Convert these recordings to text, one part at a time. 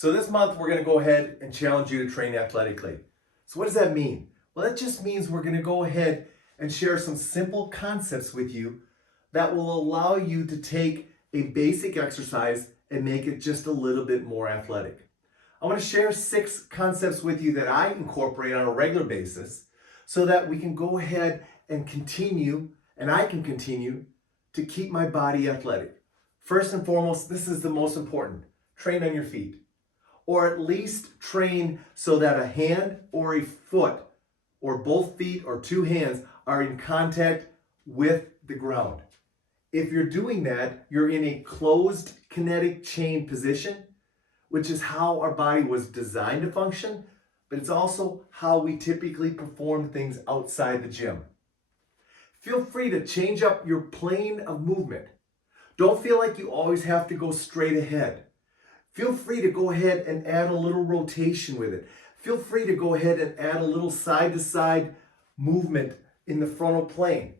So this month we're going to go ahead and challenge you to train athletically. So what does that mean? Well, that just means we're going to go ahead and share some simple concepts with you that will allow you to take a basic exercise and make it just a little bit more athletic. I want to share 6 concepts with you that I incorporate on a regular basis so that we can go ahead and continue, and I can continue to keep my body athletic. First and foremost, this is the most important. Train on your feet. Or at least train so that a hand or a foot or both feet or 2 hands are in contact with the ground. If you're doing that, you're in a closed kinetic chain position, which is how our body was designed to function, but it's also how we typically perform things outside the gym. Feel free to change up your plane of movement. Don't feel like you always have to go straight ahead. Feel free to go ahead and add a little rotation with it. Feel free to go ahead and add a little side-to-side movement in the frontal plane.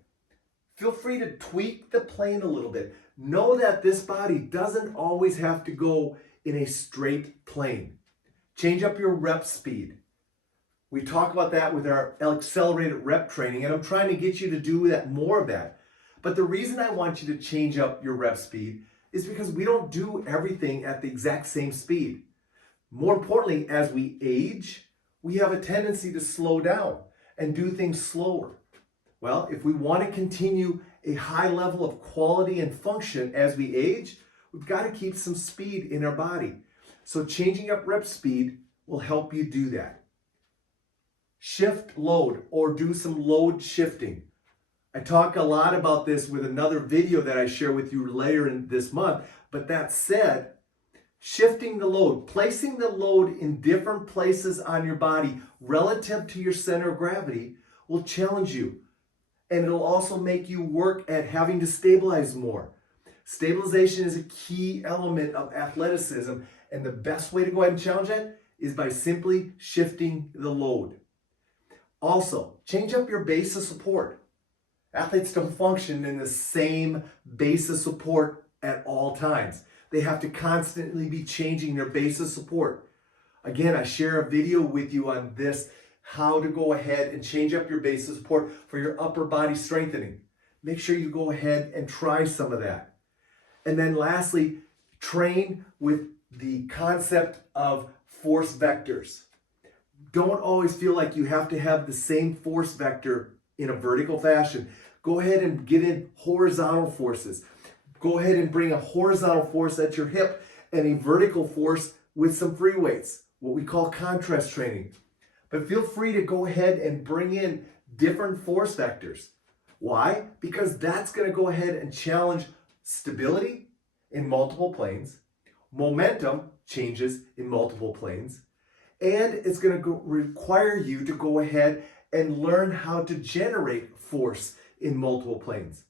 Feel free to tweak the plane a little bit. Know that this body doesn't always have to go in a straight plane. Change up your rep speed. We talk about that with our accelerated rep training, and I'm trying to get you to do that, more of that. But the reason I want you to change up your rep speed is because we don't do everything at the exact same speed. More importantly, as we age, we have a tendency to slow down and do things slower. Well, if we want to continue a high level of quality and function as we age, we've got to keep some speed in our body. So changing up rep speed will help you do that. Shift load or do some load shifting. I talk a lot about this with another video that I share with you later in this month. But that said, shifting the load, placing the load in different places on your body relative to your center of gravity will challenge you. And it'll also make you work at having to stabilize more. Stabilization is a key element of athleticism, and the best way to go ahead and challenge that is by simply shifting the load. Also, change up your base of support. Athletes don't function in the same base of support at all times. They have to constantly be changing their base of support. Again, I share a video with you on this, how to go ahead and change up your base of support for your upper body strengthening. Make sure you go ahead and try some of that. And then lastly, train with the concept of force vectors. Don't always feel like you have to have the same force vector in a vertical fashion. Go ahead and get in horizontal forces. Go ahead and bring a horizontal force at your hip and a vertical force with some free weights, what we call contrast training. But feel free to go ahead and bring in different force vectors. Why? Because that's going to go ahead and challenge stability in multiple planes, momentum changes in multiple planes, and it's going to require you to go ahead and learn how to generate force in multiple planes.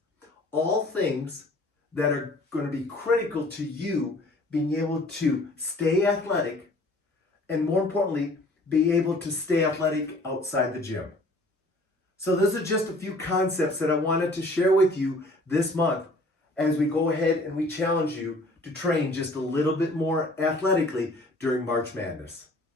All things that are going to be critical to you being able to stay athletic, and more importantly, be able to stay athletic outside the gym. So those are just a few concepts that I wanted to share with you this month as we go ahead and we challenge you to train just a little bit more athletically during March Madness.